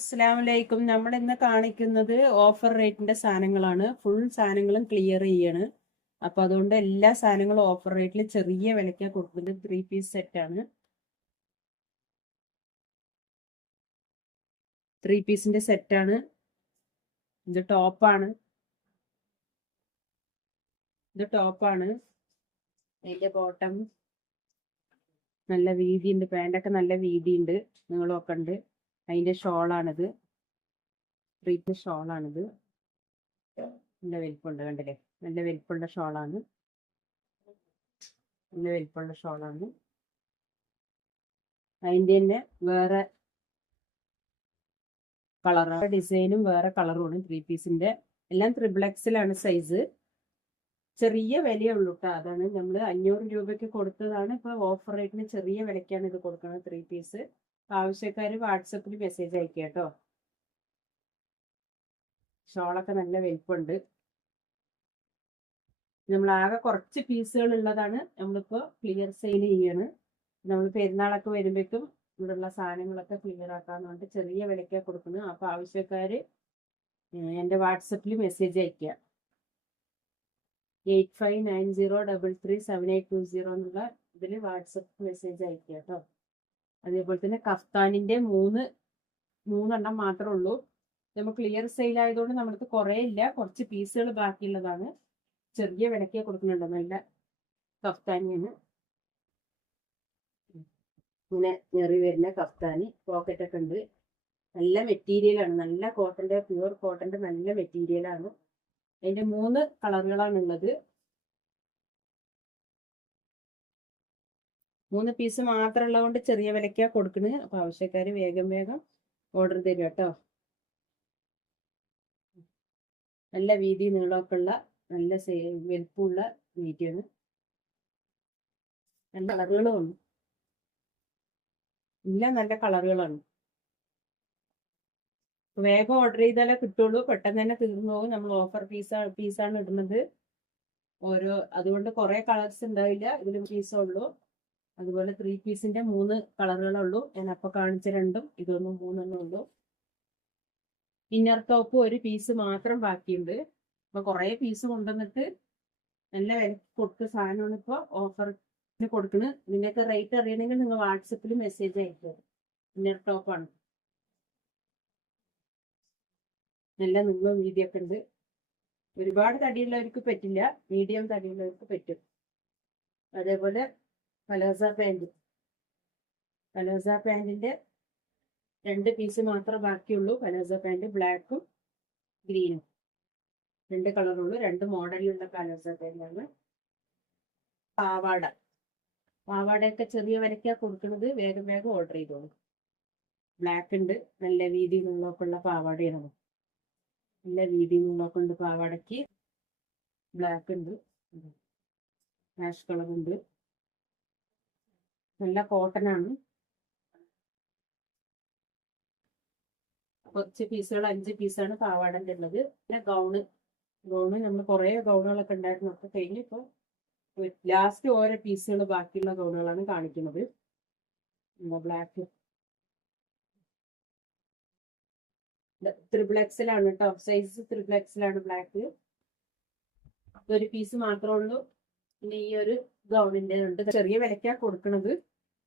അസ്സലാമലൈക്കും. നമ്മൾ ഇന്ന് കാണിക്കുന്നത് ഓഫർ റേറ്റിന്റെ സാധനങ്ങളാണ്. ഫുൾ സാധനങ്ങളും ക്ലിയർ ചെയ്യാണ്. അപ്പൊ അതുകൊണ്ട് എല്ലാ സാധനങ്ങളും ഓഫർ റേറ്റിൽ ചെറിയ വിലയ്ക്കാണ് കൊടുക്കുന്നത്. 3 പീസ് സെറ്റ് ആണ്. 3 പീസിന്റെ സെറ്റ് ആണ്. ഇത് ടോപ്പാണ്. അതിന്റെ ബോട്ടം നല്ല വീതിയുണ്ട്. പാൻറ്റൊക്കെ നല്ല വീതിയുണ്ട്, നീളമൊക്കെ ഉണ്ട്. അതിന്റെ ഷോളാണിത്. 3 പീസ് ഷോളാണിത്. നല്ല വലിപ്പമുണ്ട്, കണ്ടില്ലേ? നല്ല വലിപ്പമുള്ള ഷോളാണ്. അതിന്റെ തന്നെ വേറെ കളറാണ്, ഡിസൈനും വേറെ കളറുമാണ്. 3 പീസിന്റെ എല്ലാം XXL സൈസ്. ചെറിയ വിലയുള്ളൂ കേട്ടോ. അതാണ് നമ്മൾ 500 രൂപയ്ക്ക് കൊടുത്തതാണ്. ഇപ്പൊ ഓഫർ റേറ്റിന് ചെറിയ വിലയ്ക്കാണ് ഇത് കൊടുക്കുന്നത്. 3 പീസ്. ആവശ്യക്കാർ വാട്സപ്പിൽ മെസ്സേജ് അയക്കുക കേട്ടോ. ഷോളൊക്കെ നല്ല വലിപ്പമുണ്ട്. നമ്മൾ ആകെ കുറച്ച് പീസുകൾ ഉള്ളതാണ്. നമ്മളിപ്പോ ക്ലിയർ സെയിൽ ചെയ്യാണ്. നമ്മൾ പെരുന്നാളൊക്കെ വരുമ്പോഴേക്കും ഇവിടെയുള്ള സാധനങ്ങളൊക്കെ ക്ലിയർ ആക്കാന്ന് പറഞ്ഞിട്ട് ചെറിയ വിലയ്ക്കാണ് കൊടുക്കുന്നത്. അപ്പൊ ആവശ്യക്കാര് എൻ്റെ വാട്സപ്പിൽ മെസ്സേജ് അയക്കുക. 8590337820 എന്നുള്ള ഇതിൽ വാട്സപ്പ് മെസ്സേജ് അയക്കുക കേട്ടോ. അതേപോലെ തന്നെ കഫ്താനിന്റെ മൂന്നെണ്ണം മാത്രമേ ഉള്ളൂ. നമ്മൾ ക്ലിയർ സെയിൽ ആയതുകൊണ്ട് നമ്മൾക്ക് കുറേ ഇല്ല, കുറച്ച് പീസുകൾ ബാക്കിയുള്ളതാണ്. ചെറിയ വിലയ്ക്ക് കൊടുക്കുന്നുണ്ടോ. നല്ല കഫ്താനിയാണ്. ഇങ്ങനെ ഞെറി വരുന്ന കഫ്താനി. പോക്കറ്റൊക്കെ ഉണ്ട്. നല്ല മെറ്റീരിയലാണ്. നല്ല കോട്ടന്റെ, പ്യുവർ കോട്ടന്റെ നല്ല മെറ്റീരിയലാണ്. അതിന്റെ 3 കളറുകളാണ് ഉള്ളത്. 3 പീസ് മാത്രം ഉള്ളതുകൊണ്ട് ചെറിയ വിലയ്ക്കാ കൊടുക്കുന്നത്. അപ്പൊ ആവശ്യക്കാര് വേഗം ഓർഡർ തരും കേട്ടോ. നല്ല വീതി നീളമൊക്കെ ഉള്ള നല്ല വലുപ്പമുള്ള വീതിയാണ്. നല്ല കളറുകളും ഉണ്ട്. എല്ലാം നല്ല കളറുകളാണ്. വേഗം ഓർഡർ ചെയ്താലേ കിട്ടുള്ളൂ. പെട്ടെന്ന് തന്നെ തീർന്നു പോകും. നമ്മൾ ഓഫർ പീസാണ് ഇടുന്നത്. അതുകൊണ്ട് കുറെ കളേഴ്സ് ഉണ്ടാവില്ല. ഇതിലും പീസേ ഉള്ളൂ. അതുപോലെ 3 പീസിന്റെ 3 കളറുകളേ ഉള്ളൂ. ഞാൻ അപ്പൊ കാണിച്ച രണ്ടും ഇതൊന്നും 3 ഉള്ളൂ. ഇന്നർ ടോപ്പ് ഒരു പീസ് മാത്രം ബാക്കിയുണ്ട്. അപ്പൊ കുറെ പീസ് കൊണ്ടുവന്നിട്ട് നല്ല വില കൊടുത്ത സാധനമാണ് ഇപ്പൊ ഓഫറിന് കൊടുക്കുന്നത്. ഇതിന്റെയൊക്കെ റേറ്റ് അറിയണമെങ്കിൽ നിങ്ങൾ വാട്സപ്പിൽ മെസ്സേജ് അയക്കുക. ഇന്നർ ടോപ്പാണ്. നല്ല നീളവും വീതിയൊക്കെ ഉണ്ട്. ഒരുപാട് തടിയുള്ളവർക്ക് പറ്റില്ല, മീഡിയം തടിയുള്ളവർക്ക് പറ്റും. അതേപോലെ പലോസ പാൻറ്റിന്റെ 2 പീസ് മാത്രമേ ബാക്കിയുള്ളൂ. പലോസ പാൻറ് ബ്ലാക്കും ഗ്രീനും 2 കളറുള്ളൂ. 2 മോഡലിലുള്ള പലോസ പാൻറ്റാണ്. പാവാടയൊക്കെ ചെറിയ വിലയ്ക്കാ കൊടുക്കുന്നത്. വേഗം ഓർഡർ ചെയ്തോളൂ. ബ്ലാക്ക് ഉണ്ട്. നല്ല വീതി നീളമൊക്കെ ഉള്ള പാവാടയാണ്. നല്ല വീതി നീളമൊക്കെ ഉണ്ട് പാവാടയ്ക്ക്. ബ്ലാക്ക് ഉണ്ട്, ആഷ് കളർ ഉണ്ട്. നല്ല കോട്ടൺ ആണ്. കുറച്ച് പീസുകൾ 5 പീസാണ് പാവാടൻ്റെ ഉള്ളത്. പിന്നെ ഗൗണ് നമ്മൾ കുറേ ഗൗണുകളൊക്കെ ഉണ്ടായിരുന്നു. ഒക്കെ കഴിഞ്ഞ് ഇപ്പോൾ ലാസ്റ്റ് ഓരോ പീസുകൾ ബാക്കിയുള്ള ഗൗണുകളാണ് കാണിക്കുന്നത്. ബ്ലാക്ക് XXL ആണ് കേട്ടോ. സൈസ് XXL ആണ് ബ്ലാക്ക്. ഒരു പീസ് മാത്രമേ ഉള്ളൂ. പിന്നെ ഈ ഒരു ഗൗണിന്റെ ഉണ്ട്. ചെറിയ വിലക്കാ കൊടുക്കുന്നത്.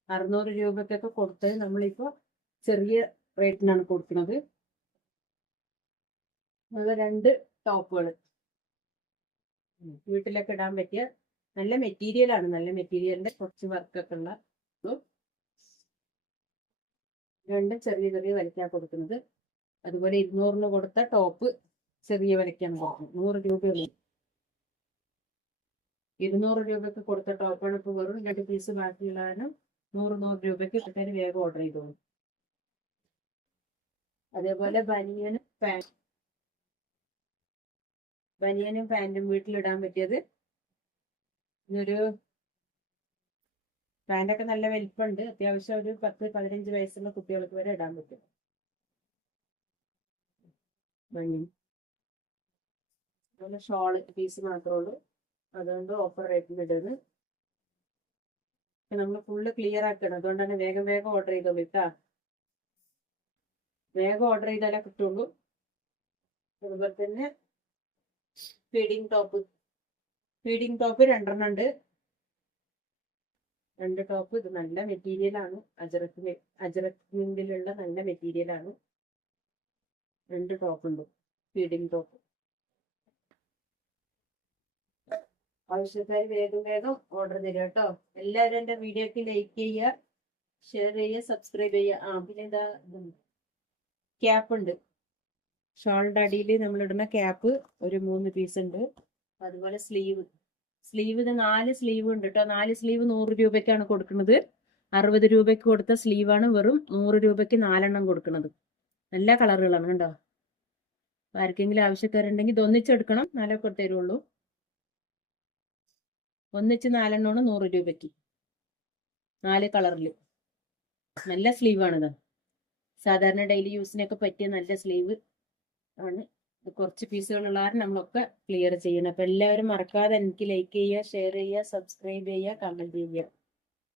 600 രൂപക്കൊക്കെ കൊടുത്തത് നമ്മളിപ്പോ ചെറിയ റേറ്റിനാണ് കൊടുക്കുന്നത്. അത് 2 ടോപ്പുകൾ വീട്ടിലൊക്കെ ഇടാൻ പറ്റിയ നല്ല മെറ്റീരിയലാണ്. നല്ല മെറ്റീരിയലിന്റെ കുറച്ച് വർക്കൊക്കെ ഉള്ള രണ്ടും ചെറിയ വിലക്കാണ് കൊടുക്കുന്നത്. അതുപോലെ 200 കൊടുത്ത ടോപ്പ് ചെറിയ വിലക്കാണ് കൊടുക്കുന്നത്. 100 രൂപയുള്ളൂ. 200 രൂപയ്ക്ക് കൊടുത്ത ടോപ്പാണ് ഇപ്പോൾ വെറും 2 പീസ് ബാക്കിയുള്ളതിനും 100 രൂപയ്ക്ക് കിട്ടാൻ വേഗം ഓർഡർ ചെയ്തോളൂ. അതേപോലെ ബനിയനും പാൻറ്റും വീട്ടിലിടാൻ പറ്റിയത്. ഇതൊരു പാൻറ്റൊക്കെ നല്ല വലിപ്പമുണ്ട്. അത്യാവശ്യം ഒരു 10-15 വയസ്സുള്ള കുട്ടികൾക്ക് വരെ ഇടാൻ പറ്റും. ബനിയൻ അതുപോലെ ഷോള് പീസ് മാത്രമേ ഉള്ളൂ. അതുകൊണ്ട് ഓഫർ റേറ്റിൽ ഇടുന്നത്. നമ്മൾ ഫുള്ള് ക്ലിയർ ആക്കണം. അതുകൊണ്ടാണ് വേഗം ഓർഡർ ചെയ്തോളൂ കേട്ടോ. വേഗം ഓർഡർ ചെയ്താലേ കിട്ടുള്ളൂ. അതുപോലെ തന്നെ ഫീഡിങ് ടോപ്പ് 2 ഉണ്ട്. 2 ടോപ്പ്. ഇത് നല്ല മെറ്റീരിയലാണ്, അജറക്കിലുള്ള നല്ല മെറ്റീരിയലാണ്. 2 ടോപ്പ് ഉണ്ട്, ഫീഡിങ് ടോപ്പ്. ആവശ്യക്കാർ വേഗം ഓർഡർ തരിക കേട്ടോ. എല്ലാവരും എൻ്റെ വീഡിയോക്ക് ലൈക്ക് ചെയ്യുക, ഷെയർ ചെയ്യുക, സബ്സ്ക്രൈബ് ചെയ്യുക. പിന്നെ എന്താ ക്യാപ്പ് ഉണ്ട്, ഷോളിന്റെ അടിയിൽ നമ്മൾ ഇടുന്ന ക്യാപ്പ് ഒരു 3 പീസ് ഉണ്ട്. അതുപോലെ സ്ലീവ് ഇത് 4 സ്ലീവ് ഉണ്ട് കേട്ടോ. 4 സ്ലീവ് 100 രൂപയ്ക്കാണ് കൊടുക്കുന്നത്. 60 രൂപയ്ക്ക് കൊടുത്ത സ്ലീവാണ് വെറും 100 രൂപയ്ക്ക് 4 എണ്ണം കൊടുക്കുന്നത്. നല്ല കളറുകളാണ് കണ്ടോ. ആർക്കെങ്കിലും ആവശ്യക്കാരുണ്ടെങ്കിൽ ഇത് ഒന്നിച്ചെടുക്കണം, 4 കൊടുത്തരുള്ളൂ. ഒന്നിച്ച് 4 എണ്ണമാണ് 100 രൂപയ്ക്ക്, 4 കളറിൽ. നല്ല സ്ലീവാണിത്, സാധാരണ ഡെയിലി യൂസിനൊക്കെ പറ്റിയ നല്ല സ്ലീവ് ആണ്. ഇത് കുറച്ച് പീസുകളുള്ള കാരണം നമ്മളൊക്കെ ക്ലിയർ ചെയ്യണം. അപ്പം എല്ലാവരും മറക്കാതെ എനിക്ക് ലൈക്ക് ചെയ്യുക, ഷെയർ ചെയ്യുക, സബ്സ്ക്രൈബ് ചെയ്യുക, കമൻറ്റ് ചെയ്യുക.